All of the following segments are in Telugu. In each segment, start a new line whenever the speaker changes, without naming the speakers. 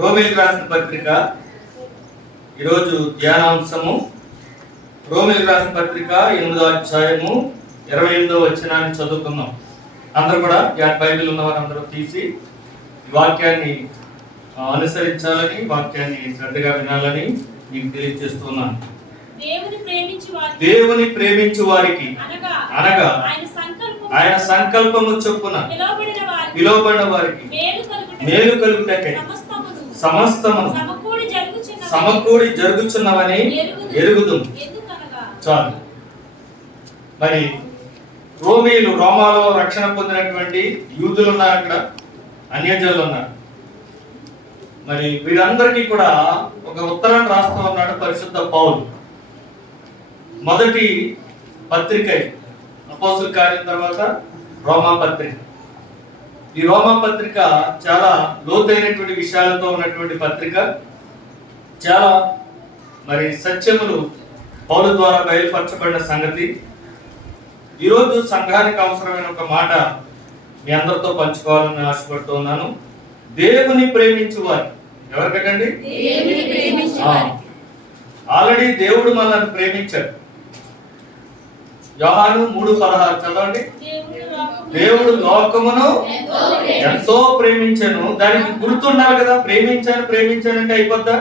రోమిల్ రాసిన పత్రిక ఈరోజు ధ్యానాంశము. రోమిల్ రాసిన పత్రిక ఎనిమిదో అధ్యాయము ఇరవై ఎనిమిదో వచ్చినాన్ని చదువుకుందాం. అందరూ కూడా బైబిల్ ఉన్న వారందరూ తీసి వాక్యాన్ని అనుసరించాలని వాక్యాన్ని శ్రద్ధగా వినాలని మీకు తెలియజేస్తున్నాను.
దేవుని ప్రేమించి
వారికి
అనగా ఆయన సంకల్పం
ఆయన సంకల్పము చొప్పున
పిలువబడిన వారికి మేలు
కలుగుటకై
సమస్తమును సమకూడి జరుగుచున్న
సమకూడి జరుగుచున్నవని ఎరుగుదు చాలు. మరి రోమీలు రోమాలో రక్షణ పొందినటువంటి యూదులు ఉన్నారు అక్కడ అన్యజనులు ఉన్నారు. మరి వీరందరికీ కూడా ఒక ఉత్తరాన్ని రాస్తూ ఉన్నాడు పరిశుద్ధ పౌలు. మొదటి పత్రిక అపోసుల కార్యం తర్వాత రోమా పత్రిక. ఈ రోమా పత్రిక చాలా లోతైనటువంటి విషయాలతో ఉన్నటువంటి పత్రిక. చాలా మరి సత్యములు పౌలు ద్వారా బయలుపరచబడిన సంగతి. ఈరోజు సంఘానికి అవసరమైన ఒక మాట మీ అందరితో పంచుకోవాలని ఆశపడుతూ ఉన్నాను. దేవుని ప్రేమించు వారు. ఎవరికండి ఆల్రెడీ దేవుడు మనల్ని ప్రేమించాడు. యోహాను మూడు పదహారు. చదవండి. దేవుడు లోకమును
ఎంతో ప్రేమించి
ఎంతో ప్రేమించాను. దానికి గుర్తుండాలి కదా ప్రేమించాను ప్రేమించాను అంటే అయిపోద్దా?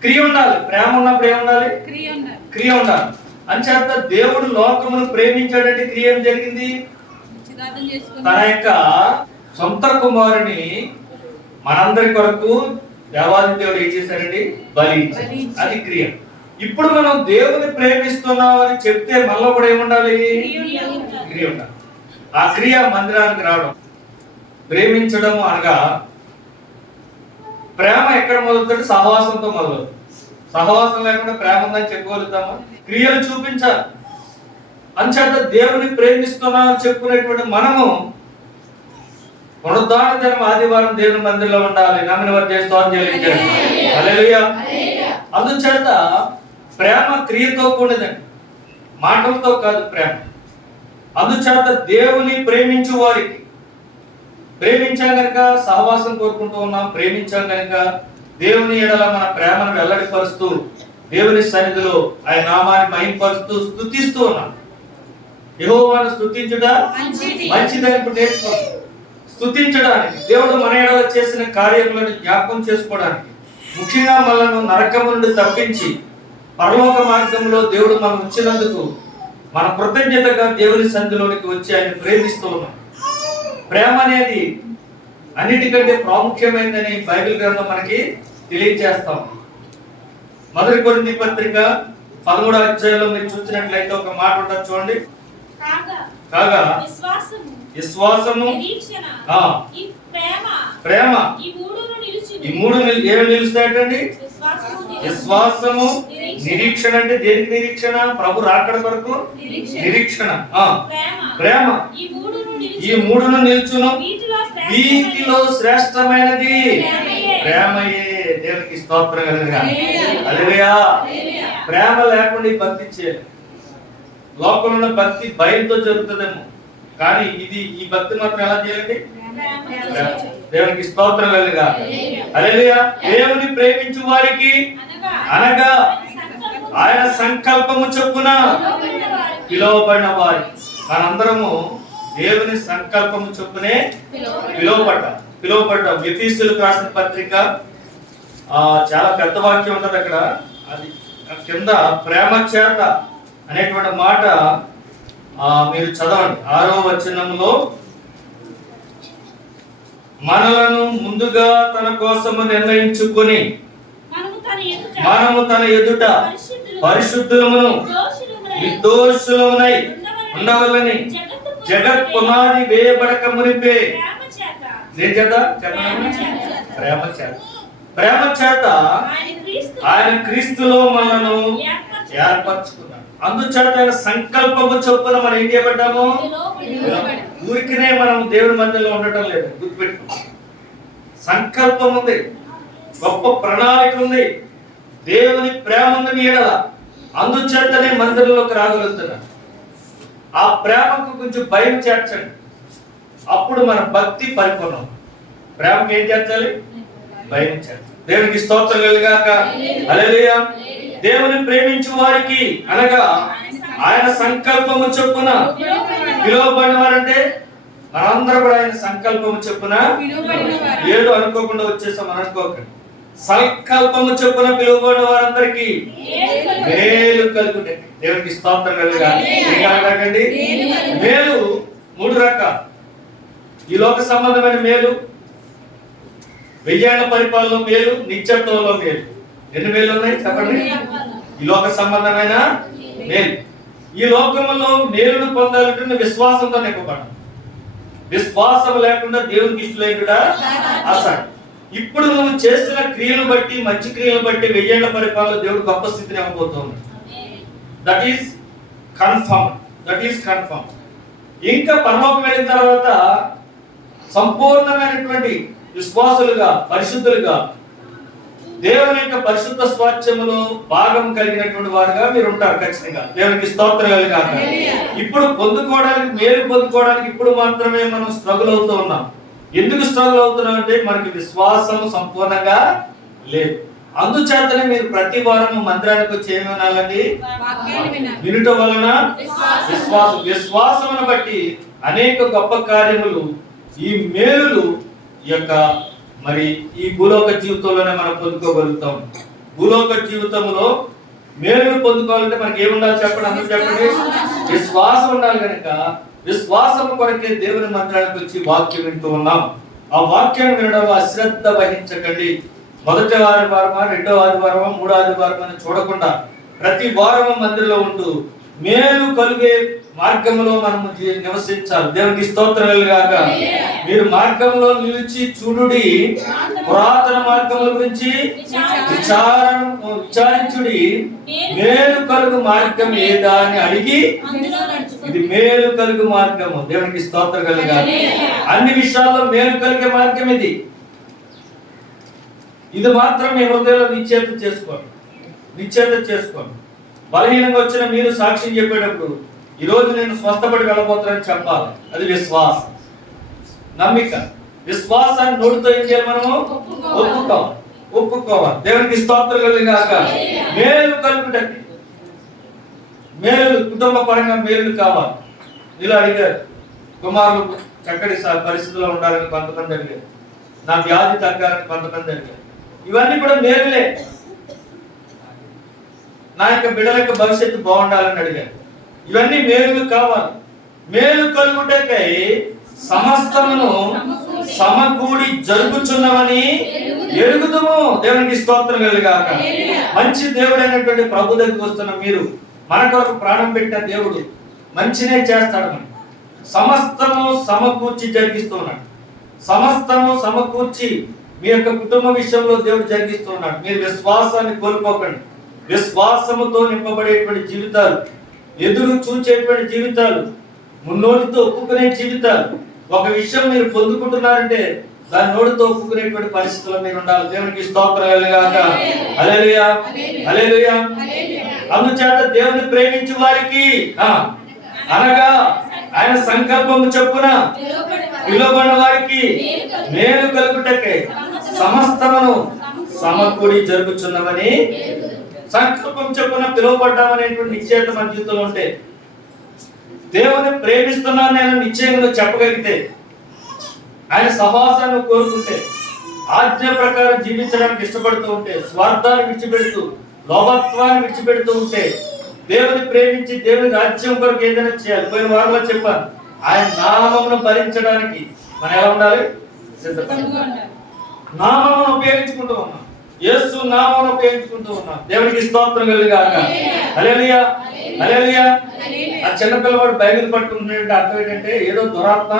క్రియ ఉండాలి ప్రేమ ఉన్నప్పుడు ఏముండాలి
క్రియ ఉండాలి.
క్రియ ఉండాలి. అంచేత దేవుడు లోకమును ప్రేమించాడంటే క్రియ ఏం జరిగింది? తన యొక్క సొంత కుమారుని మనందరి కొరకు దేవాది దేవుడు ఏం చేశాడండి? బలి. అది క్రియ. ఇప్పుడు మనం దేవుని ప్రేమిస్తున్నామని చెప్తే మనలో కూడా ఏముండాలి?
క్రియ ఉండాలి.
ఆ క్రియ మందిరానికి రావడం ప్రేమించడం అనగా ప్రేమ ఎక్కడ మొదలుతుంది? సహవాసంతో మొదలు సహవాసం లేకుండా ప్రేమ ఉందని చెప్పగలుగుతామా క్రియలు చూపించాలి. అంచేత దేవుని ప్రేమిస్తున్నామని చెప్పుకునేటువంటి మనము పునరుద్ధాన దినం ఆదివారం దేవుని మందిరంలో ఉండాలి. నమ్మిన వారు చేస్తూ చెల్లించారు హల్లెలూయా. అందుచేత ప్రేమ క్రియతో కూడిదండి మాటలతో కాదు ప్రేమ. అందుచేత దేవుని ప్రేమించు వారికి ప్రేమించాం గనుక సహవాసం కోరుకుంటూ ఉన్నాం ప్రేమించాం గనుక దేవుని ఎడల మన ప్రేమను వెల్లడిపరుస్తూ దేవుని సన్నిధిలో ఆయన నామాన్ని మహింపరుస్తూ స్తుతిస్తూ ఉన్నాం. యెహోవాను స్తుతించుట
మంచిది.
మంచిదని ఇప్పుడు నేర్చుకోండి. స్తుతించడానికి దేవుడు మన ఎడల చేసిన కార్యములను జ్ఞాపకం చేసుకోవడానికి ముఖ్యంగా మనల్ని నరకము నుండి తప్పించి పరలోక మార్గంలో దేవుడు మనం ఉంచినందుకు మన కృతజ్ఞతగా దేవుని సంధిలోనికి వచ్చి ఆయన ప్రేమిస్తూ ఉన్నాం ప్రేమ అనేది అన్నిటికంటే ప్రాముఖ్యమైనదని బైబిల్ గ్రంథం మనకి తెలియజేస్తాం మొదటి కొరింథీ పత్రిక పదమూడో అధ్యాయంలో మీరు చూసినట్లయితే ఒక మాట ఉంటుంది చూడండి.
కాగా విశ్వాసము ప్రేమ ఈ
మూడు ఏమి నిలుస్తాయండి
విశ్వాసము నిరీక్షణ.
అంటే దేనికి నిరీక్షణ? ప్రభు రాకడ కొరకు
నిరీక్షణ. ప్రేమ. ఈ మూడును
నిల్చును.
వీటిలో
శ్రేష్టమైనది.
ప్రేమయే.
దేవునికి స్తోత్రం.
హల్లెలూయా.
హల్లెలూయా. ప్రేమ లేకుండా ఈ భక్తి చేయాలి. లోకంలో భక్తి భయంతో జరుగుతుందేమో. కానీ ఇది ఈ భక్తి మాత్రం ఎలా చేయాలండి?
ప్రేమ.
దేవునికి స్తోత్రం కలుగా
హల్లెలూయా.
దేవుని ప్రేమించు వారికి
అనగా
ఆయన సంకల్పము చొప్పున
పిలువబడిన
వారి. మనందరము దేవుని సంకల్పము చొప్పునే పిలువబడ్డ. పిలువబడ్డాం. ఎఫీసులకు రాసిన పత్రిక ఆ చాలా పెద్ద వాక్యం ఉంటుంది అక్కడ. అది ఆ కింద ప్రేమ చేత అనేటువంటి మాట మీరు చదవండి. ఆరో వచనంలో మనలను ముందుగా తన కోసము నిర్ణయించుకొని
మనము తన ఎదుట
పరిశుద్ధులమును
నిర్దోషులమునై
ఉండవలని. జగత్ పునాది వేయబడక మునిపే దేని చేత?
ప్రేమ చేత.
ప్రేమ చేత
ఆయన క్రీస్తు.
ఆయన క్రీస్తులో మనను
ఏర్పరచు-
ఏర్పరచుకున్నాడు. అందుచేత ఆయన సంకల్పము చొప్పున మనం ఏం చేయబడ్డాము? ఊరికినే మనం దేవుని మధ్యలో ఉండటం లేదు గుర్తుపెట్టుకో. సంకల్పం ఉంది గొప్ప ప్రణాళిక ఉంది. దేవుని ప్రేమ ఉంది నీ ఎడల. అందుచేతనే మందిరంలోకి రాగలుగుతున్నా. ఆ ప్రేమకు కొంచెం భయం చేర్చండి. అప్పుడు మన భక్తి పరిపూర్ణం. ప్రేమకి ఏం చేర్చాలి? భయం చేస్తాడు దేవునికి స్తోత్రం కలుగాక. హల్లెలూయా. దేవుని ప్రేమించు వారికి అనగా ఆయన సంకల్పము చొప్పున పిలువబడిన వారంటే మనందరూ కూడా ఆయన సంకల్పము చొప్పున ఏడు అనుకోకుండా వచ్చేసాం అని అనుకోకండి. సంకల్పము చొప్పున పిలువబడిన వారందరికీ మేలు కలుగుతాయి దేవునికి స్తోత్రం కలుగా అడగండి? మేలు మూడు రకాలు. ఈ లోక సంబంధమైన మేలు వెయ్యేళ్ళ పరిపాలన మేలు నిత్యత్వంలో మేలు. ఎన్ని మేలు ఉన్నాయి? చెప్పండి. ఈ లోక సంబంధమైన మేలు. ఈ లోకములో మేలును పొందాలంటే విశ్వాసంతో నింపబడాలి విశ్వాసం లేకుండా దేవునికి ఇష్టలేకుండా అసలు ఇప్పుడు నువ్వు చేస్తున్న క్రియలు బట్టి మంచి క్రియలు బట్టి వెయ్యేళ్ళ పరిపాలన దేవుడు గొప్ప స్థితిని అమ్మబోతోంది that is confirm that is confirm ఇంకా పరలోకం వెళ్ళిన తర్వాత సంపూర్ణమైనటువంటి విశ్వాసులుగా పరిశుద్ధులుగా దేవుని యొక్క పరిశుద్ధ స్వాస్థ్యములో భాగం కలిగినటువంటి వారుగా మీరు ఉంటారు ఖచ్చితంగా. దేవునికి స్తోత్రం కలిగాక ఇప్పుడు పొందుకోవడానికి మేలు పొందుకోవడానికి ఇప్పుడు మాత్రమే మనం స్ట్రగుల్ అవుతూ ఉన్నాం. ఎందుకు స్ట్రగుల్ అవుతున్నాం అంటే మనకి విశ్వాసం సంపూర్ణంగా లేదు. అందుచేతనే మీరు ప్రతి వారం మందిరానికి వచ్చి ఏమి వినాలండి? వినుట వలన విశ్వాసం. విశ్వాసమును బట్టి అనేక గొప్ప కార్యములు ఈ మేలులు ఈ యొక్క మరి ఈ భూలోక జీవితంలోనే మనం పొందుకోగలుగుతాం. భూలోక జీవితంలో మేలును పొందుకోవాలంటే మనకి ఏముండాలి చెప్పండి? అందరూ చెప్పండి. విశ్వాసం ఉండాలి కనుక విశ్వాసం కొరకే దేవుని మంత్రానికి వచ్చి వాక్యం వింటూ ఉన్నాం. ఆ వాక్యం వినడం అశ్రద్ధ వహించకండి. మొదటి ఆదివారమా రెండో ఆదివారమా మూడో ఆదివారం అని చూడకుండా ప్రతి వారము మందిరంలో ఉంటూ మేలు కలిగే మార్గంలో మనము నివసించాలి. దేవునికి స్తోత్రం గాక. మీరు మార్గంలో నిలిచి చూడుడి. పురాతన మార్గముల గురించి విచారణ విచారించుడి. మేలు కలుగు మార్గం ఏదా అని అడిగి ఇది మేలు కలుగు మార్గము. దేవునికి స్తోత్రం కలగాలి అన్ని విషయాల్లో మేలు కలిగే మార్గం ఇది. ఇది మాత్రం మీ హృదయంలో నిశ్చేత చేసుకోండి. నిశ్చేత చేసుకోండి. బలహీనంగా వచ్చిన మీరు సాక్ష్యం చెప్పేటప్పుడు ఈ రోజు నేను స్వస్థపడి వెళ్ళబోతున్నానని చెప్పాలి. అది విశ్వాసం. నమ్మిక. విశ్వాసాన్ని నోటితో ఏం చేయాలి మనము? ఒప్పుకోవాలి. ఒప్పుకోవాలి. దేవునికి స్తోత్రం కలిగాక మేలు కలుగుటకి మేలు కుటుంబ పరంగా మేలు కావాలి. ఇలా అడిగారు. కుమారులు చక్కటి పరిస్థితుల్లో ఉండాలని కొంతమంది అడిగారు. నా వ్యాధి తగ్గాలని కొంతమంది అడిగారు. ఇవన్నీ కూడా మేలులే. నా యొక్క బిడ్డల యొక్క భవిష్యత్తు బాగుండాలని అడిగారు ఇవన్నీ మేలు కావాలి. మేలు కలుగుటకై సమస్తమును సమకూడి జరుగుచున్నవని ఎరుగుదుము. దేవునికి స్తోత్రం కలిగాక. మంచి దేవుడైనటువంటి ప్రభు దగ్గరికి వస్తున్న మీరు మన కొరకు ప్రాణం పెట్టిన దేవుడు మంచినే చేస్తాడు మనకి. సమస్తము సమకూర్చి జరిగిస్తూ ఉన్నాడు సమస్తము సమకూర్చి మీ యొక్క కుటుంబ విషయంలో దేవుడు జరిగిస్తూ ఉన్నాడు మీరు విశ్వాసాన్ని కోల్పోకండి. విశ్వాసముతో నింపబడేటువంటి జీవితాలు ఎదురు చూచేటువంటి జీవితాలు మున్నోటితో ఒప్పుకునే జీవితాలు. ఒక విషయం మీరు పొందుకుంటున్నారంటే దాని నోటితో ఒప్పుకునేటువంటి పరిస్థితుల్లో మీరు ఉండాలి. దేవునికి స్తోత్రాలు గాక హల్లెలూయా. అందుచేత దేవుని ప్రేమించు వారికి ఆ, అనగా ఆయన సంకల్పము చొప్పున పిలువబడిన వారికి మేలు కలుగుటకే సమస్తమును సమకూడి జరుగుచున్నవని సంకల్పం చొప్పున పిలువబడ్డామనేటువంటి నిశ్చయత మన జీవితంలో ఉంటే దేవుని ప్రేమిస్తున్నాను నేను నిశ్చయంగా చెప్పగలిగితే ఆయన సహవాసాన్ని కోరుకుంటే ఆజ్ఞ ప్రకారం జీవించడానికి ఇష్టపడుతూ ఉంటే స్వార్థాన్ని విడిచిపెడుతూ లోభత్వాన్ని విడిచిపెడుతూ ఉంటే దేవుని ప్రేమించి దేవుని రాజ్యం కొరకు ఏదైనా చేయాలి. పోయిన వారంలో చెప్పాను ఆయన నామమును భరించడానికి మనం ఎలా ఉండాలి? సిద్ధపడి నామమును ఉపయోగించుకుంటూ ఉన్నాం. యేసు నామమును ఉపయోగించుకుంటూ ఉన్నాం. దేవునికి స్తోత్రం కలిగాక హల్లెలూయా హల్లెలూయా ఆ చిన్న పిల్లవాడు బైబిల్ పట్టుకుంటున్నట్టు అర్థం ఏంటంటే ఏదో దురాత్మ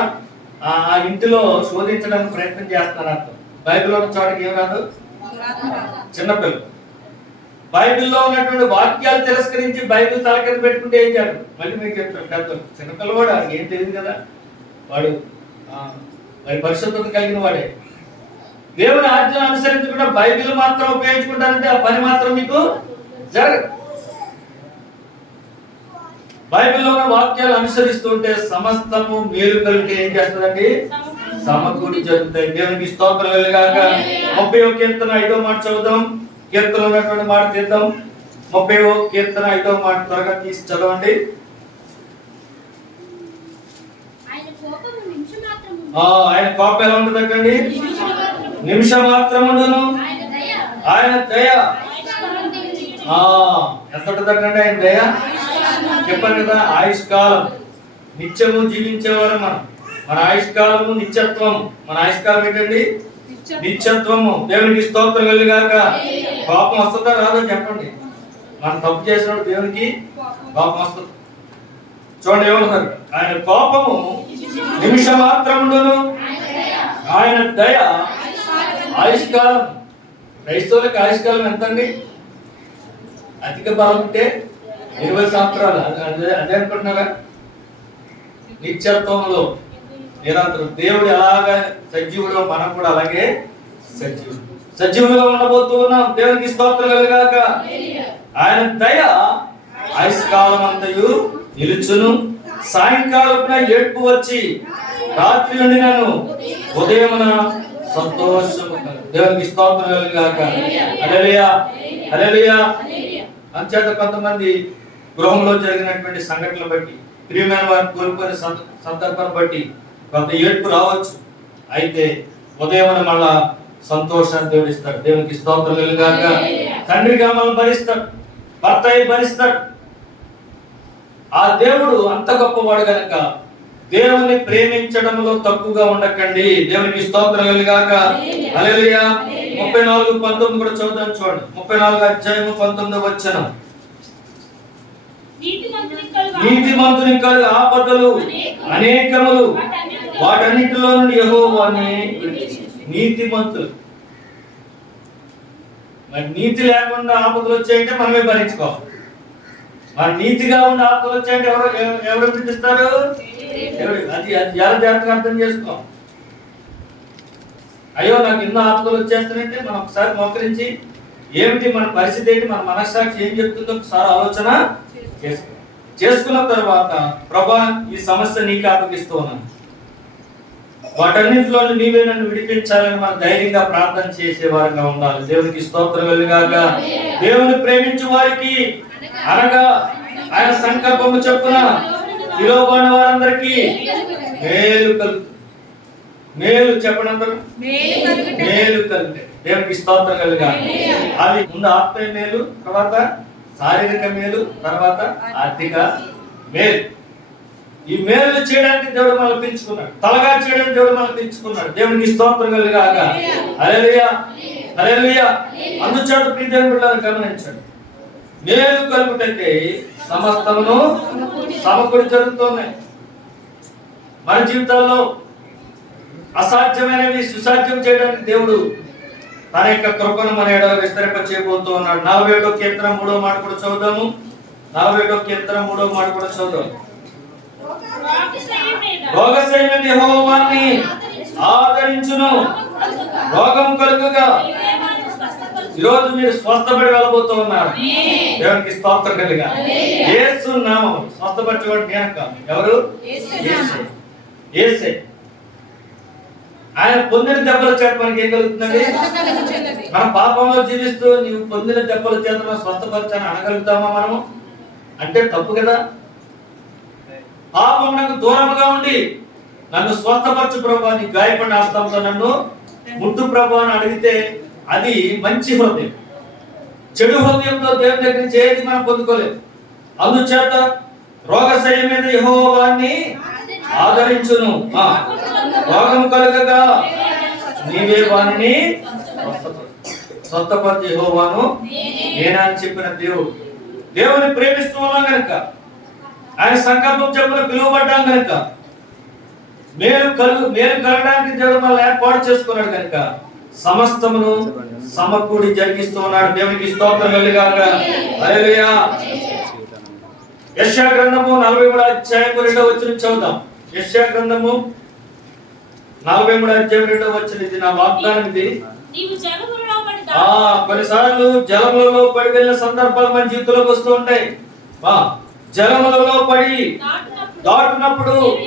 ఆ ఇంటిలో శోధించడానికి ప్రయత్నం చేస్తున్నారు అర్థం బైబిల్లో ఉన్న చోటకి ఏం రాదు? చిన్నపిల్ల బైబిల్లో ఉన్నటువంటి వాక్యాలు తిరస్కరించి బైబిల్ తల కింద పెట్టుకుంటే ఏం చేయాలి? మళ్ళీ మీకు చెప్తాను. పెద్దలు చిన్నపిల్లవాడు ఏం తెలియదు కదా? వాడు మరి పరిశుద్ధత కలిగిన వాడే. దేవుని ఆజ్ఞలు అనుసరించకుండా బైబిల్ మాత్రం ఉపయోగించుకుంటారంటే ఆ పని మాత్రం మీకు జరగదు బైబిల్లో ఉన్న వాక్యాలు అనుసరిస్తుంటే సమస్తము మేలు కలిగితే ఏం చేస్తుందండి? సమకూడి జరుగుతాయి దేవునికి స్తోత్రం వెళ్ళగాక ముప్పై ఒక కీర్తన ఐదో మాట చదువుదాం. కీర్తన ఉన్నటువంటి మాట తీద్దాం. ముప్పై ఒక కీర్తన ఐదో మాట త్వరగా తీసి చదవండి.
ఆయన
కోపం ఎలా ఉంటుంది అక్కడి
నిమిష మాత్రము
నిమిషం మాత్రముండును
ఆయన దయ.
ఆయన దయ.
ఆయుష్కాలం దేవుని
ఆ ఎంత ఉంటుందంటే ఆయన దయ? చెప్పాను కదా ఆయుష్కాలం. నిత్యము జీవించేవారు మనం. మన ఆయుష్కాలము నిత్యత్వం మన ఆయుష్కాలం ఏంటండి? నిత్యత్వము. దేవునికి స్తోత్రం వెళ్ళిగాక కోపం వస్తుందా రాదో చెప్పండి. మనం తప్పు చేసినప్పుడు దేవునికి కోపం వస్తుంది. చూడండి ఏమంటారు ఆయన కోపము నిమిష మాత్రముండును ఆయన దయ ఆయుష్కాలం క్రైస్తవులకు ఆయుష్కాలం ఎంత అండి అధిక బలం ఉంటే ఇరవై సంవత్సరాలు. అదే- అదే అనుకుంటున్నారా? నిత్యత్వంలో నిరంతరం. దేవుడు ఎలాగ సజీవుడో మనం కూడా అలాగే సజీవుడు. సజీవులుగా ఉండబోతూ ఉన్నాం. దేవునికి స్తోత్రం కలగాక. ఆయన దయ ఆయుష్కాలం అంతయు నిలుచును. సాయంకాలం ఏడ్పు వచ్చి రాత్రి నుండి నన్ను ఉదయమున సంతోషము. దేవునికి స్తోత్రం కలుగాక హల్లెలూయా హల్లెలూయా అంచేత కొంతమంది గృహంలో జరిగినటువంటి సంఘటనలు బట్టి ప్రియమైన వారిని కోల్పోయిన సంద- సందర్భాన్ని బట్టి కొంత ఏడ్పు రావచ్చు. అయితే ఉదయం మళ్ళా సంతోషాన్ని దేవుడు ఇస్తాడు. దేవునికి స్తోత్రం కలుగాక తండ్రిగా మనం భరిస్తాడు. భర్త అయి భరిస్తాడు. ఆ దేవుడు అంత గొప్పవాడు గనక దేవుని ప్రేమించడంలో తక్కువగా ఉండకండి. దేవునికి స్తోత్రం కలుగాక. హల్లెలూయా. ముప్పై నాలుగు పంతొమ్మిది కూడా చదువుతాం చూడండి. ముప్పై నాలుగు అధ్యాయము పంతొమ్మిది వచ్చిన
కలుగు
నీతిమంతుని కలుగు ఆపదలు అనేకములు. వాటన్నిటిలో నుండి యెహోవాని నీతిమంతులు. మరి నీతి లేకుండా ఆపదలు వచ్చాయంటే మనమే భరించుకోవాలి. మరి నీతిగా ఉండి ఆపదలు వచ్చాయంటే ఎవరు ఎవ- ఎవరు ఎవరు- అది అది ఎలా జాగ్రత్తగా అర్థం చేసుకో. అయ్యో నాకు ఎన్నో ఆపదలు వచ్చేస్తానంటే మనం ఒకసారి మోకరించి ఏమిటి మన పరిస్థితి ఏంటి మన మనస్సాక్షి ఏం చెప్తుందో ఒకసారి ఆలోచన చేసుకో. చేసుకున్న తర్వాత ప్రభా ఈ సమస్య నీకు అప్పగిస్తూ ఉన్నాను. వాటన్నింటిలో నీవే నన్ను విడిపించాలని మనం ధైర్యంగా ప్రార్థన చేసే వారంగా ఉండాలి. దేవునికి స్తోత్రం వెలుగాక దేవుని ప్రేమించు వారికి అనగా ఆయన సంకల్పము చెప్పున పిలువబడిన వారందరికీ మేలు కలుగు మేలు చెప్పండి అందరూ మేలు కలిగే దేవునికి స్తోత్రం కలుగా అది ముందు ఆత్మీయ మేలు తర్వాత శారీరక మేలు తర్వాత ఆర్థిక మేలు. ఈ మేలు చేయడానికి దేవుడు మనల్ని పిలుచుకున్నాడు. తలగా చేయడానికి దేవుడు మనల్ని పిలుచుకున్నాడు. దేవునికి స్తోత్రం కలుగాక హల్లెలూయా. హల్లెలూయా. అందుచేత బిడ్డలను గమనించండి. మేలు కలుగుటకై సమస్తమును సమకూడి జరుగుతున్నాయి మన జీవితాల్లో అసాధ్యమైనవి సుసాధ్యం చేయడానికి దేవుడు తన యొక్క కృపను మన ఏడవ విస్తరింప చేయబోతూ ఉన్నాడు. నలభై ఏడో కేంద్రం మూడో మాట కూడా చదువుదాము. నలభై ఏడో కేంద్రం మూడో మాట కూడా చదువుదాం
రాక్షసయ్య హోమాన్ని
రోగశైలి ఆదరించును. రోగం కలుగుగా. ఈరోజు మీరు స్వస్థపడి వెళ్ళబోతూ ఉన్నారు. దేవునికి స్తోత్రం కలిగా యేసు నామం. స్వస్థపరచబడి నేను కాదు. ఎవరు. యేసే ఆయన పొందిన దెబ్బల చేత మనకి ఏం కలుగుతుందండి? మన పాపంలో జీవిస్తూ నీవు పొందిన దెబ్బల చేత మనం స్వస్థపరచాలని అనగలుగుతామా మనము? అంటే తప్పు కదా. పాపం నాకు దూరముగా ఉండి నన్ను స్వస్థపరచు ప్రభా నీ గాయపడిన హస్తంతో నన్ను ముట్టు ప్రభా అని అడిగితే అది మంచి హృదయం. చెడు హృదయంతో దేవుని దగ్గర నుంచి ఏది మనం పొందుకోలేదు. అందుచేత రోగశయ మీద యహోవాన్ని ఆదరించును. రోగం కలుగగా నీవే వాణ్ణి స్వస్థపరిచి యహోవాను నేనా అని చెప్పిన దేవుడు. దేవుని ప్రేమిస్తూ ఉన్నాం కనుక ఆయన సంకల్పం చెప్పిన పిలువబడ్డాం కనుక మేలు కలుగు మేలు కలగడానికి దేవుడు మనల్ని ఏర్పాటు చేసుకున్నాడు కనుక సమస్తమును సమకూడి జరిగిస్తూ ఉన్నాడు దేవునికి స్తోత్రం కలిగాక. హల్లెలూయా. యెషయా గ్రంథము నలభై మూడు అధ్యాయం రెండో వచ్చిన చదువుదాం. యెషయా గ్రంథము నలభై మూడు అధ్యాయం రెండో వచ్చిన ఇది నా వాగ్దానం ఇది.
నీవు జలములలో పడి
ఆ కొన్నిసార్లు జలములలో పడి వెళ్ళిన సందర్భాలు మన జీవితంలోకి వస్తూ ఉంటాయి. ఆ జలములలో పడి
దాటునప్పుడు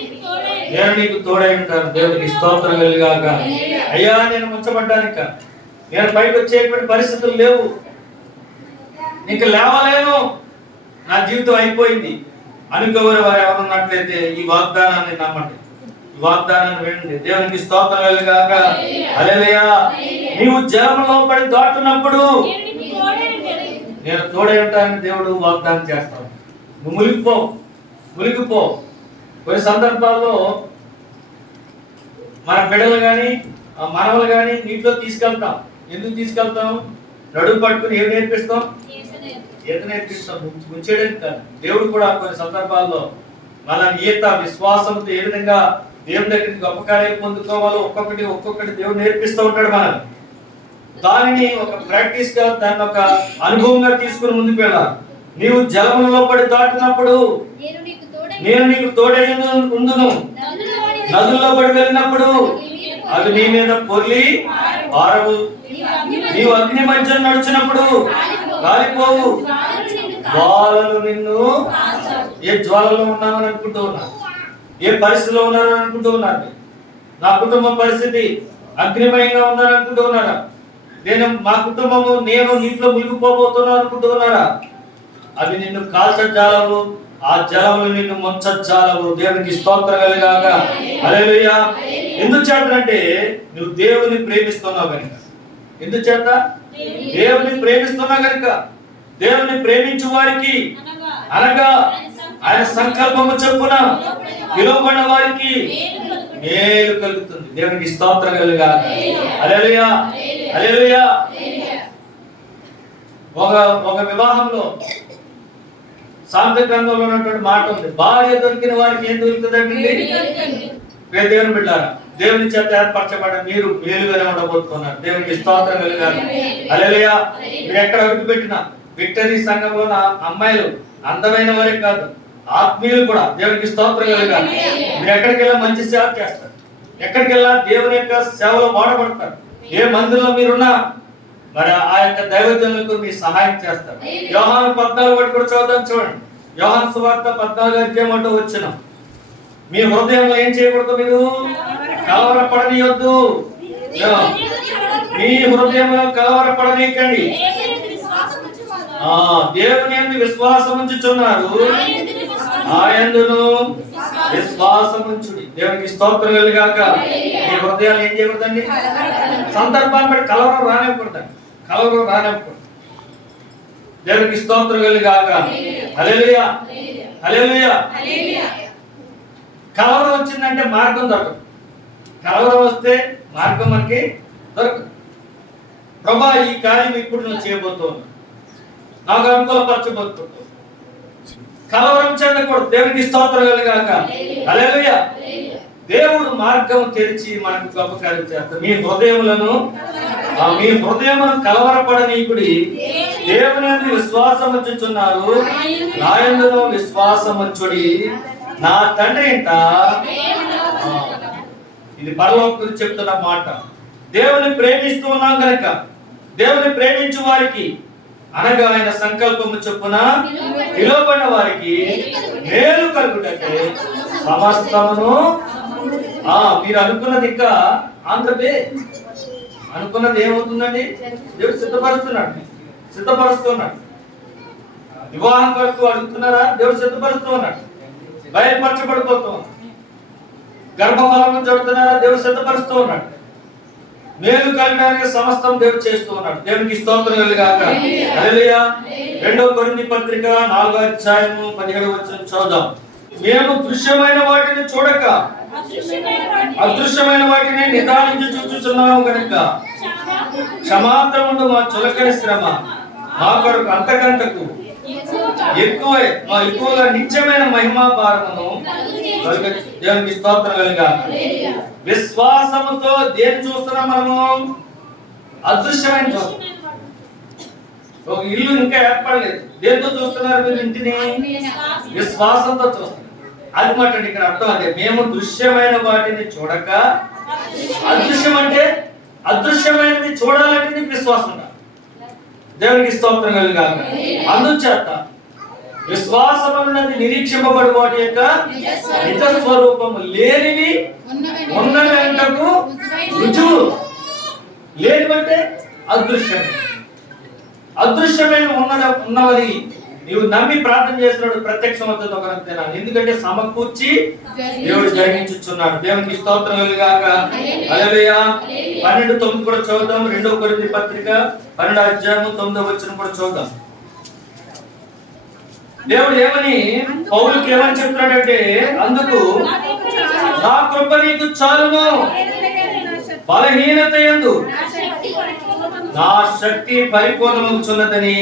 నేను నీకు తోడై ఉంటాను. దేవునికి స్తోత్రం కలిగాక అయ్యా నేను ముంచబడ్డానిక. నేను పైకి వచ్చేటువంటి పరిస్థితులు లేవు. నీకు లేవలేను. నా జీవితం అయిపోయింది. అనుకోని వారు ఎవరు ఉన్నట్లయితే ఈ వాగ్దానాన్ని నమ్మండి. ఈ వాగ్దానాన్ని వినండి. దేవునికి స్తోత్రం కలిగాక అలెలయా నీవు జలంలో పడి దాటున్నప్పుడు
నేను తోడై
ఉంటానని దేవుడు వాగ్దానం చేస్తాడు. నువ్వు మునిగిపో. మునిగిపో. కొన్ని సందర్భాల్లో మన బిడ్డలు కానీ మనవలు కానీ నీటిలో తీసుకెళ్తాం. ఎందుకు తీసుకెళ్తాం? నడుము పట్టుకుని ఏం నేర్పిస్తాం? ఈత నేర్పిస్తాం. ముంచ- ముంచేయడానికి కాదు. దేవుడు కూడా కొన్ని సందర్భాల్లో మన ఈత విశ్వాసంతో ఏ విధంగా దేవుని దగ్గరికి గొప్ప కార్యం పొందుకోవాలో ఒక్కొక్కటి ఒక్కొక్కటి దేవుడు నేర్పిస్తూ ఉంటాడు మనం దానిని ఒక ప్రాక్టీస్గా దాన్ని ఒక అనుభవంగా తీసుకుని ముందుకు వెళ్ళాలి. నీవు జలములో పడి దాటినప్పుడు
నేను నీకు తోడై
ఉందును నదుల్లో పడి వెళ్ళినప్పుడు అవి నీ మీద పొర్లి పారవు. నీవు అగ్ని మధ్య నడిచినప్పుడు కాలిపోవు జ్వాలలు నిన్ను ఏ జ్వాలలో ఉన్నామని అనుకుంటూ ఉన్నా ఏ పరిస్థితిలో ఉన్నారని అనుకుంటూ ఉన్నాను నా కుటుంబ పరిస్థితి అగ్నిమయంగా ఉందని అనుకుంటూ ఉన్నారా? నేను మా కుటుంబము నేను నీటిలో మునిగిపోబోతున్నాను అనుకుంటూ ఉన్నారా? అవి నిన్ను కాల్చజాలవు ఆ జలములు నిన్ను ముంచజాలవు దేవునికి స్తోత్రం కలిగాక. హల్లెలూయా. ఎందుచేతంటే నువ్వు దేవుని ప్రేమిస్తున్నావు కనుక. ఎందుచేత? దేవుని ప్రేమిస్తున్నావు కనుక. దేవుని ప్రేమించు వారికి
అనగా
ఆయన సంకల్పము చెప్పున పిలువబడిన వారికి మేలు కలుగుతుంది. దేవునికి స్తోత్రం కలుగా అలెలుయా అలెలుయా ఒక ఒక వివాహంలో సాంఘిక గ్రంథంలో ఉన్నటువంటి మాట ఉంది. భార్య దొరికిన వారికి ఏం దొరుకుతుందండి? దేవుని బిడ్డారా దేవుని చేత ఏర్పరచబడిన మీరు మేలుగానే ఉండబోతున్నారు. దేవునికి స్తోత్రం కలిగారు అలెలుయా మీరు ఎక్కడ అడుగు పెట్టినా విక్టరీ సంఘంలో అమ్మాయిలు అందమైన వారే కాదు ఆత్మీయులు కూడా దేవునికి స్తోత్రం కలిగారు మీరు ఎక్కడికి వెళ్ళా మంచి సేవ చేస్తారు. ఎక్కడికి వెళ్ళా దేవుని యొక్క సేవలో వాడబడతారు. ఏ మందిలో మీరున్నా మరి ఆ యొక్క దైవజనులకు మీరు సహాయం చేస్తారు. యోహాను పద్నాలుగు ఒకటి కూడా చదువుతాం చూడండి. యోహాను సువార్త పద్నాలుగు అధ్యాయం వచ్చిన. మీ హృదయంలో ఏం చేయకూడదు మీరు? కలవరపడనీయొద్దు. మీ హృదయంలో కలవరపడనీయకండి. ఆ దేవుని విశ్వాసం ఉంచుచున్నారు. ఆయనను విశ్వాసముంచుడి. దేవునికి స్తోత్రం కలిగాక. మీ హృదయాలు ఏం చేయకూడదండి? సందర్భాన్ని బట్టి కలవరం రానివ్వకూడదండి. కలవరం రానివ్వకూడదు దేవునికి స్తోత్రం హల్లెలూయా. హల్లెలూయా. కలవరం వచ్చిందంటే మార్గం దొరకదు. కలవరం వస్తే మార్గం మనకి దొరకదు. ప్రభా ఈ కార్యం ఇప్పుడు నువ్వు చేయబోతున్నావు. నాకు అనుకూలపరచబోతున్నావు. కలవరం చెందకూడదు. దేవునికి స్తోత్రం కలిగాక హల్లెలూయా. దేవుడు మార్గం తెరిచి మనకు గొప్ప కార్యం చేస్తాడు. మీ హృదయములను మీ హృదయమును కలవరపడనీకుడి దేవుని యందు విశ్వాసం ఉంచుచున్నారు నాయందును విశ్వాసం ఉంచుడి నా తండ్రి ఇంట. ఇది పరలోకం గురించి చెప్తున్న మాట. దేవుని ప్రేమిస్తూ ఉన్నాం కనుక దేవుని ప్రేమించు వారికి అనగా ఆయన సంకల్పము చొప్పున పిలువబడిన వారికి మేలు కలుగుటకే సమస్తమును ఆ మీరు అనుకున్నది ఇంకా ఆంధ్రప్రదేశ్ అనుకున్నది ఏమవుతుందండి? దేవుడు సిద్ధపరుస్తున్నాడు. సిద్ధపరుస్తున్నాడు. వివాహం వరకు అడుగుతున్నారా? దేవుడు సిద్ధపరుస్తూ ఉన్నాడు బయలుపరచబడిపోతూ గర్భఫలం జరుగుతున్నారా? దేవుడు సిద్ధపరుస్తూ ఉన్నాడు మేలు కలగడానికి సమస్తం దేవుడు చేస్తూ ఉన్నాడు దేవునికి స్తోత్రం కలిగాక. హల్లెలూయా. రెండవ కొరింథీ పత్రిక నాలుగో అధ్యాయము పదిహేడు వచ్చిన చూద్దాం మేము దృశ్యమైన వాటిని చూడక అదృశ్యమైన వాటిని నిదానించి చూచుచున్నాము కనుక క్షమాత్రముందు మా చులకరి శ్రమ మా కొరకు అంతకంతకు ఎక్కువ మా ఎక్కువగా నిత్యమైన మహిమా కలుగ- దేవునికి స్తోత్రం కలిగా. విశ్వాసముతో దేని చూస్తున్నాం మనము? అదృశ్యమైన ఒక ఇల్లు ఇంకా ఏర్పడలేదు. దేంతో చూస్తున్నారు మీరు ఇంటిని? విశ్వాసంతో చూస్తున్నారు. అది మాట ఇక్కడ అర్థం అదే మేము దృశ్యమైన వాటిని చూడక అదృశ్యం అంటే అదృశ్యమైనది చూడాలంటే నీకు విశ్వాసం ఉండాలి. దేవునికి స్తోత్రం కలిగాక అందుచేత విశ్వాసమున్నది నిరీక్షింపబడి వాటి యొక్క నిజ స్వరూపము లేనివి ఉన్నదంటకు రుజువు. లేనివంటే అదృశ్యం అదృశ్యమైన ఉన్న ఉన్నవది నీవు నమ్మి ప్రార్థన చేస్తున్నాడు ఒక తినాలి. ఎందుకంటే సమకూర్చి దేవుడు జరిగించుచున్నాడు. దేవునికి స్తోత్రం కలుగాక. పన్నెండు తొమ్మిది కూడా చదువుదాం రెండో కొరింథీ పత్రిక పన్నెండు అధ్యాయము తొమ్మిదో వచ్చిన కూడా చూద్దాం దేవుడు ఏమని? పౌలుకి ఏమని చెప్తున్నాడంటే అందుకు నా కృప నీకు చాలును బలహీనత ఎందు నా శక్తి పరిపూర్ణమవుతున్నదని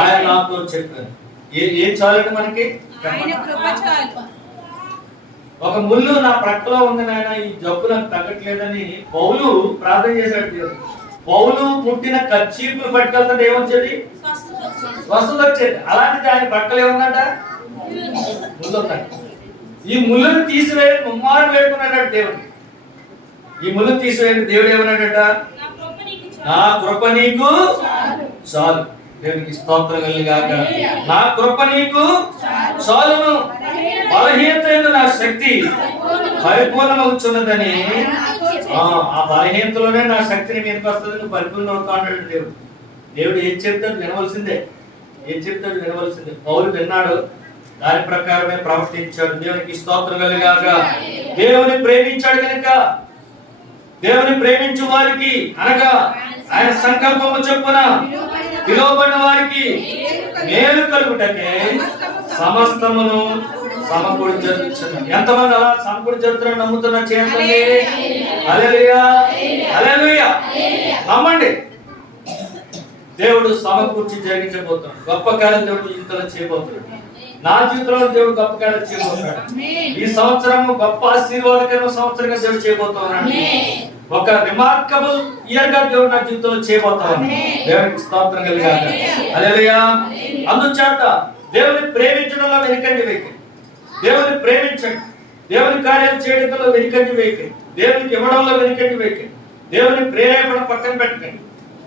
ఆయన నాతో చెప్పారు. ఏ ఏం చాలండి మనకి? ఒక ముళ్ళు నా ప్రక్కలో ఉంది నాయన ఈ జబ్బు నాకు తగ్గట్లేదని పౌలు ప్రార్థన చేశాడు పౌలు పుట్టిన కచ్చీపులు పట్టుకెళ్తుంటే ఏమొచ్చేది? వసతులు వచ్చేది. అలాంటిది ఆయన పక్కలో ఏమన్నట ముళ్ళు. ఈ ముళ్ళను తీసివేయ ముమ్మారు వేడుకున్నాడు దేవుడు. ఈ ముళ్ళు తీసివేయ దేవుడు ఏమన్నాడట? నా కృప నీకు? చాలు. దేవునికి స్తోత్రం కలిగాక నా కృప నీకు? చాలును. బలహీనత నా శక్తి పరిపూర్ణమవుతున్నదని ఆ ఆ బలహీనతలోనే నా శక్తిని మీదకి వస్తుంది. పరిపూర్ణ అవుతాడు దేవుడు. దేవుడు ఏం చెప్తాడు వినవలసిందే. ఏం చెప్తాడు వినవలసిందే. పౌరు విన్నాడు. దాని ప్రకారమే ప్రవర్తించాడు. దేవునికి స్తోత్రం కలిగాక దేవుని ప్రేమించాడు కనుక దేవుని ప్రేమించు వారికి అనగా ఆయన సంకల్పము చెప్పున పిలువబడిన వారికి మేలు కలుగుటకే సమస్తమును సమకూడి జరుగుతున్నారు ఎంతమంది అలా సమకూడి జరుగుతున్నారు నమ్ముతున్న చేయండి అలెలుయా అలెలుయా నమ్మండి. దేవుడు సమకూర్చి జరిగించబోతున్నాడు. గొప్ప కార్యం దేవుడు జీవితంలో చేయబోతున్నాడు. నా జీవితంలో దేవుడు గొప్ప కార్యం చేయబోతున్నాడు. ఈ సంవత్సరం గొప్ప ఆశీర్వాదకరమైన సంవత్సరంగా దేవుడు చేయబోతున్నాడు. ఒక రిమార్కబుల్ ఇయర్గా దేవుడు నా జీవితంలో చేయబోతున్నాడు. దేవునికి స్తోత్రం కలిగాక. హల్లెలూయా అందుచేత దేవుని ప్రేమించడంలో వెనుకండి వేయకండి. దేవుని ప్రేమించండి. దేవుని కార్యాలు చేయడంలో వెనుకండి వేయకండి. దేవునికి ఇవ్వడంలో వెనుకండి వేయకండి. దేవుని ప్రేరేపణ పక్కన పెట్టకండి.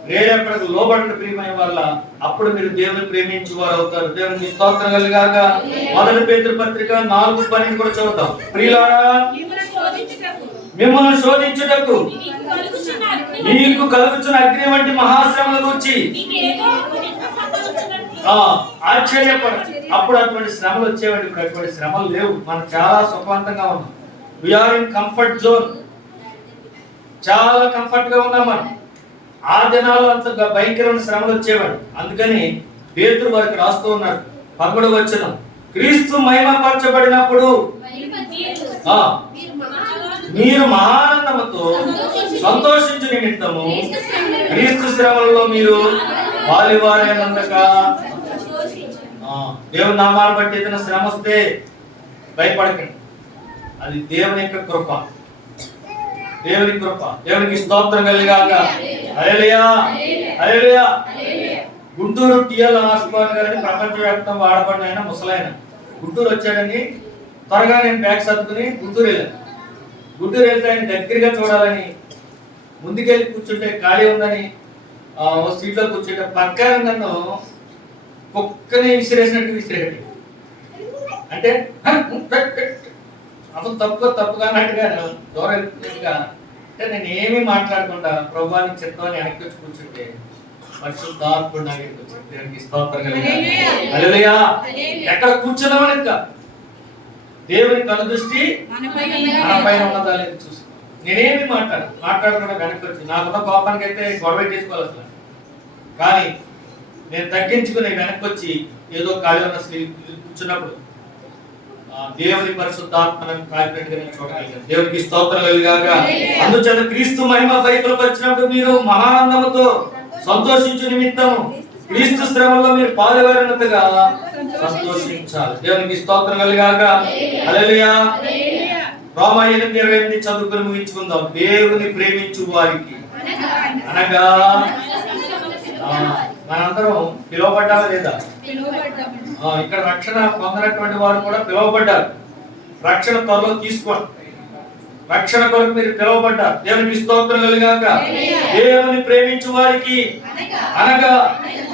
ప్రేరేపణకు లోబడిన ప్రియమైన వల్ల అప్పుడు మీరు దేవుని ప్రేమించు వారు అవుతారు దేవునికి స్తోత్రం కలిగాక మొదటి పేరు పత్రిక నాలుగు పని కూడా చదువుతాం. ప్రియులారా
మిమ్మల్ని శోధించుటకు
మిమ్మల్ని
మీకు కలుగుచున్న అగ్ని
వంటి మహాశ్రమల గురించి ఆ, ఆశ్చర్యపడ అప్పుడు అటువంటి శ్రమలు వచ్చేవాడి. ఇప్పుడు అటువంటి శ్రమలు లేవు. మనం చాలా సుఖవంతంగా ఉన్నాం. వీఆర్ ఇన్ కంఫర్ట్ జోన్ చాలా కంఫర్ట్గా ఉన్నాం మనం. ఆ దినాల్లో అంత భయంకరమైన శ్రమలు వచ్చేవాడు అందుకని పేతురు వారికి రాస్తూ ఉన్నారు. పదకొండు వచ్చిన క్రీస్తు మహిమపరచబడినప్పుడు మీరు మహానందముతో సంతోషించు నిమిత్తము క్రీస్తు శ్రమలలో మీరు వాలివారైనంతగా దేవుని నామాలు బట్టి ఏదైనా శ్రమ వస్తే భయపడకండి. అది దేవుని యొక్క కృప. దేవుని కృప దేవునికి స్తోత్రం కలిగాక. Hallelujah hallelujah. Guntur TL Rajkumar గారిని ప్రపంచవ్యాప్తం వాడబడిన ఆయన ముసలాయన. గుంటూరు వచ్చాడని త్వరగా నేను బ్యాగ్ సర్దుకుని గుంటూరు వెళ్ళాను. గుంటూరు వెళ్తే ఆయన దగ్గరగా చూడాలని ముందుకెళ్ళి కూర్చుంటే ఖాళీ ఉందని ఓ సీట్లో కూర్చుంటే పక్కన నన్ను కుక్కని విసిరేసినట్టు విసిరేయండి. అంటే అతను తప్పుగా తప్పుగా అన్నట్టుగా దూరం వెళ్తున్నట్టుగా అంటే నేను ఏమీ మాట్లాడకుండా ప్రభాని చిత్తాన్ని వెనక్కి వచ్చి కూర్చుంటే పరిశుద్ధాత్ముడు నా దగ్గరికి వచ్చి దేవునికి స్తోత్రం కలిగాక. హల్లెలూయా. ఎక్కడ కూర్చున్నామని ఇంకా దేవుని కను దృష్టి మన పైన ఉన్నదా. లేదు చూసి. నేనేమి మాట్లాడు మాట్లాడకుండా వెనక్కి వచ్చి. నాకున్న కోపానికి అయితే గొడవ చేసుకోవాలి అసలు. కానీ నేను తగ్గించుకుని వెనక్కి వచ్చి ఏదో ఖాళీ ఉన్న స్త్రీ కూర్చున్నప్పుడు దేవుని పరిశుద్ధాత్మను నేను చూడగలిగాను. దేవునికి స్తోత్రం కలిగాక అందుచేత క్రీస్తు మహిమ వచ్చినప్పుడు మీరు మహానందముతో సంతోషించు నిమిత్తము. క్రీస్తు శ్రమలో మీరు పాల్గొనట్టుగా సంతోషించాలి. దేవునికి స్తోత్రం కలిగాక. హల్లెలూయా. రోమా ఎనిమిది ఇరవై ఎనిమిది చదువుకుని ముగించుకుందాం. దేవుని ప్రేమించు వారికి. అనగా మనందరం పిలువబడ్డామా లేదా? ఇక్కడ రక్షణ పొందినటువంటి వారు కూడా పిలువబడ్డారు. రక్షణ త్వరలో తీసుకోండి. రక్షణ కొరకు మీరు పిలువబడ్డారు. దేవునికి స్తోత్రం కలిగాక. దేవుని ప్రేమించు వారికి అనగా.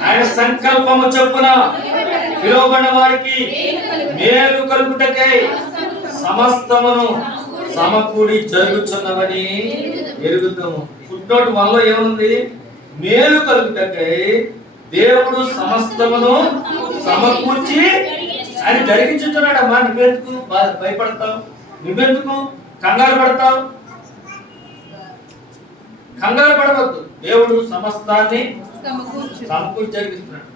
ఆయన సంకల్పము చొప్పున పిలువబడిన వారికి మేలు కలుగుటకై సమస్తమును సమకూడి జరుగుతున్నవని ఎరుగుతాము ఫుట్నోట్ మనలో ఏముంది? మేలు కలుగుటకై దేవుడు సమస్తమును సమకూర్చి ఆయన జరిగించుతున్నాడు అమ్మా. నువ్వెందుకు భయపడతావు? నువ్వెందుకు కంగారు పడతావు? కంగారు పడవద్దు. దేవుడు సమస్తాన్ని సమకూర్చి. జరిగిస్తున్నాడు.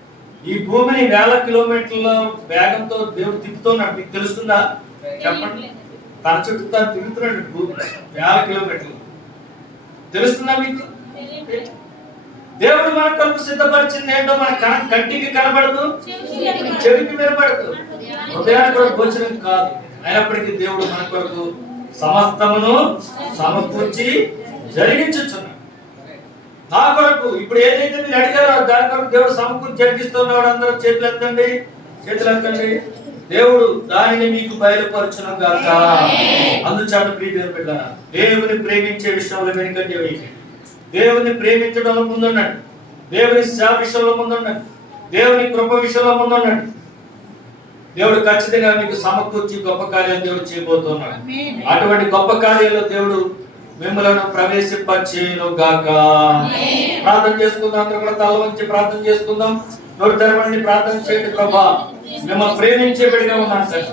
ఈ భూమిని వేల కిలోమీటర్ల వేగంతో దేవుడు తిప్పుతున్నాడు. మీకు తెలుస్తుందా? చెప్పండి. తన చుట్టూ తాను తిరుగుతున్నాడు భూమి. వేల కిలోమీటర్లు. తెలుస్తుందా మీకు? దేవుడు మన కొరకు సిద్ధపరిచింది ఏంటో మన కన కంటికి కనబడదు చెవికి వినబడదు. హృదయానికి కూడా గోచరం కాదు. అయినప్పటికీ దేవుడు మన కొరకు సమస్తమును సమకూర్చి జరిగించుచున్నాడు. నా కొరకు ఇప్పుడు ఏదైతే మీరు అడిగారో దాని కొరకు దేవుడు సమకూర్చి జరిగిస్తున్నాడు అందరూ చేతులు ఎత్తండి చేతులు ఎత్తండి. దేవుడు దానిని మీకు బయలుపరచును గాక. అందుచేత ప్రీతి బిడ్డ దేవుని ప్రేమించే విషయంలో వేయకండి. దేవుని ప్రేమించడంలో ముందున్నాడు. దేవుని సేవ విషయంలో ముందున్నాడు. దేవుని కృప విషయంలో ముందున్నాడు. దేవుడు ఖచ్చితంగా మీకు సమకూర్చి గొప్ప కార్యాలు దేవుడు చేయబోతున్నాడు. అటువంటి గొప్ప కార్యాల్లో దేవుడు మిమ్మలను ప్రవేశింపచేయును గాక. ప్రార్థన చేసుకుందాం. అందరూ కూడా తల వంచి ప్రార్థన చేసుకుందాం. నోటి తెరవండి ప్రార్థన చేయండి ప్రభా. మిమ్మల్ని ప్రేమించే బిడ్డగా ఉన్నాను సార్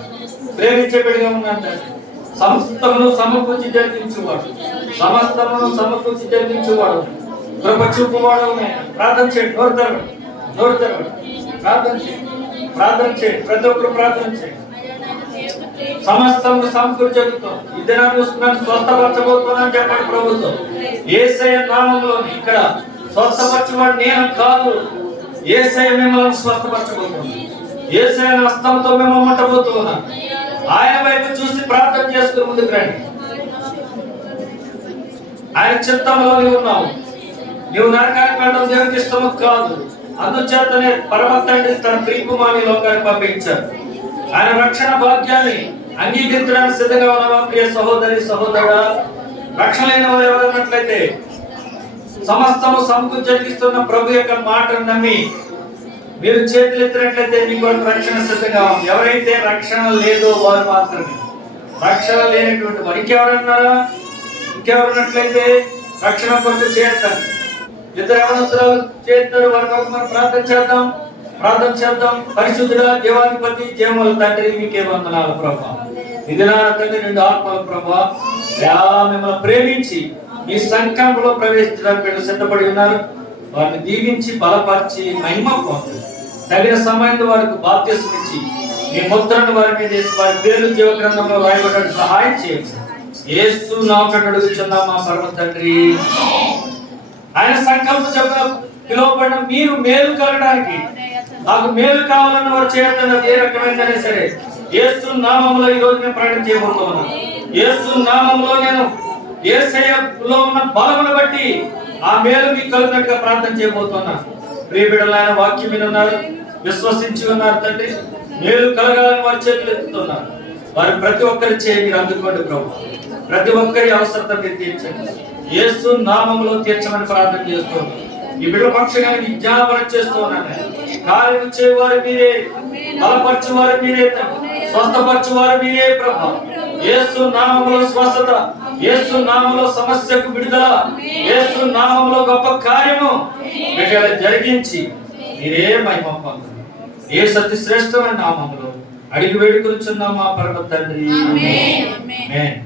ప్రేమించే బిడ్డగా ఉన్నాను సార్ సమస్తమును సమకూర్చి జరిగించేవాడు. సమస్తమును సమకూర్చి జరిగించేవాడు. కృప చూపువాడు ప్రార్థన చేయండి నోరు తెరవండి. నోరు తెరవండి. ప్రార్థన చేయండి ప్రార్థన చేయండి ప్రతి ఒక్కరు ప్రార్థన చేయండి సమస్తము సమకూర్చి జరుగుతాం. ఇద్దరు చూస్తున్నాను స్వస్థపరచబోతున్నాను చెప్పండి ప్రభుత్వం. ఏసయ నామంలో ఇక్కడ స్వస్థపరచేవాడు నేను కాదు. ఏసయ మిమ్మల్ని స్వస్థపరచబోతున్నాను. ఏసయ హస్తంతో మేము ముట్టబోతున్నాను ఆయన వైపు చూసి ప్రార్థన చేసుకుని ముందుకు రండి. ఆయన చిత్తంలో నీవు ఉన్నావు. నీవు నరకానికి వెళ్ళడం దేవునికి ఇష్టము కాదు. అందుచేతనే పరమ తండ్రి తన ప్రియకుమారి లోకానికి పంపించారు. ఆయన రక్షణ భాగ్యాన్ని అంగీకరించడానికి సిద్ధంగా ఉన్నావా ప్రియ సహోదరి సహోదరుడా రక్షణ లేని వారు ఎవరన్నట్లయితే సమస్తము సమకూర్చరికిస్తున్న ప్రభు యొక్క మాటను నమ్మి మీరు చేతులు ఎత్తినట్లయితే మీ కొరకు రక్షణ సిద్ధంగా ఉంది. ఎవరైతే రక్షణ లేదో వారు మాత్రమే. రక్షణ లేనటువంటి వారు ఇంకెవరన్నారా? ఇంకెవరున్నట్లయితే రక్షణ కొరకు చేస్తారు. ఇద్దరు అవసరాలు చేస్తారు వారి కొరకు మనం ప్రార్థన చేద్దాం. ప్రార్థన చేద్దాం. పరిశుద్ధుడా దేవాధిపతి జీవముల తండ్రి మీకే వందనాలు ప్రభా. ఇది నా తండ్రి రెండు ఆత్మల ప్రభా. మిమ్మల్ని ప్రేమించి మీ సంకల్పంలో ప్రవేశించడానికి సిద్ధపడి ఉన్నారు. వారిని దీవించి బలపరిచి మహిమ పొంది. తగిన సమయంలో వారికి బాధ్యత ఇచ్చి మీ ముద్రను వారి మీద వేసి వారి పేర్లు జీవ గ్రంథంలో రాయబడడానికి సహాయం చేయండి. ఏసు నామమున అడుగుచున్నాం మా పరమ తండ్రి. ఆయన సంకల్పం చెప్ప పిలువబడిన మీరు మేలు కలగడానికి నాకు మేలు కావాలన్న వారు చేయడం ఏ రకమైనా సరే ఏసు నామంలో ఈ రోజు నేను ప్రకటన చేయబోతున్నాను ఏసు నామంలో నేను ఏసయ్యలో ఉన్న బలమును బట్టి ఆ మేలు మీకు కలిగినట్టుగా ప్రార్థన చేయబోతున్నాను ప్రియ బిడ్డలైన వాక్యం మీద ఉన్నారు విశ్వసించి ఉన్నారు తండ్రి. మేలు కలగాలని వారి చేతులు ఎత్తుతున్నారు. వారు ప్రతి ఒక్కరి చేయి మీరు అందుకోండి ప్రభు. ప్రతి ఒక్కరి అవసరత మీరు తీర్చండి. యేసు నామంలో తీర్చమని ప్రార్థన చేస్తున్నాను ఈ బిడ్డ పక్షంగా విజ్ఞాపన చేస్తున్నాను. కార్యం చేయవారు మీరే బలపరచువారు మీరే స్వస్థపరచువారు మీరే ప్రభావం యేసు నామములో స్వస్థత యేసు నామములో సమస్యకు విడుదల యేసు నామములో గొప్ప కార్యము. బిడ్డల జరిగించి మీరే మహిమ పొందండి. ఏ సతి శ్రేష్టమైన నామములో అడిగి వేడుకొనుచున్నాం మా పరమ తండ్రి.
ఆమేన్.
ఆమేన్.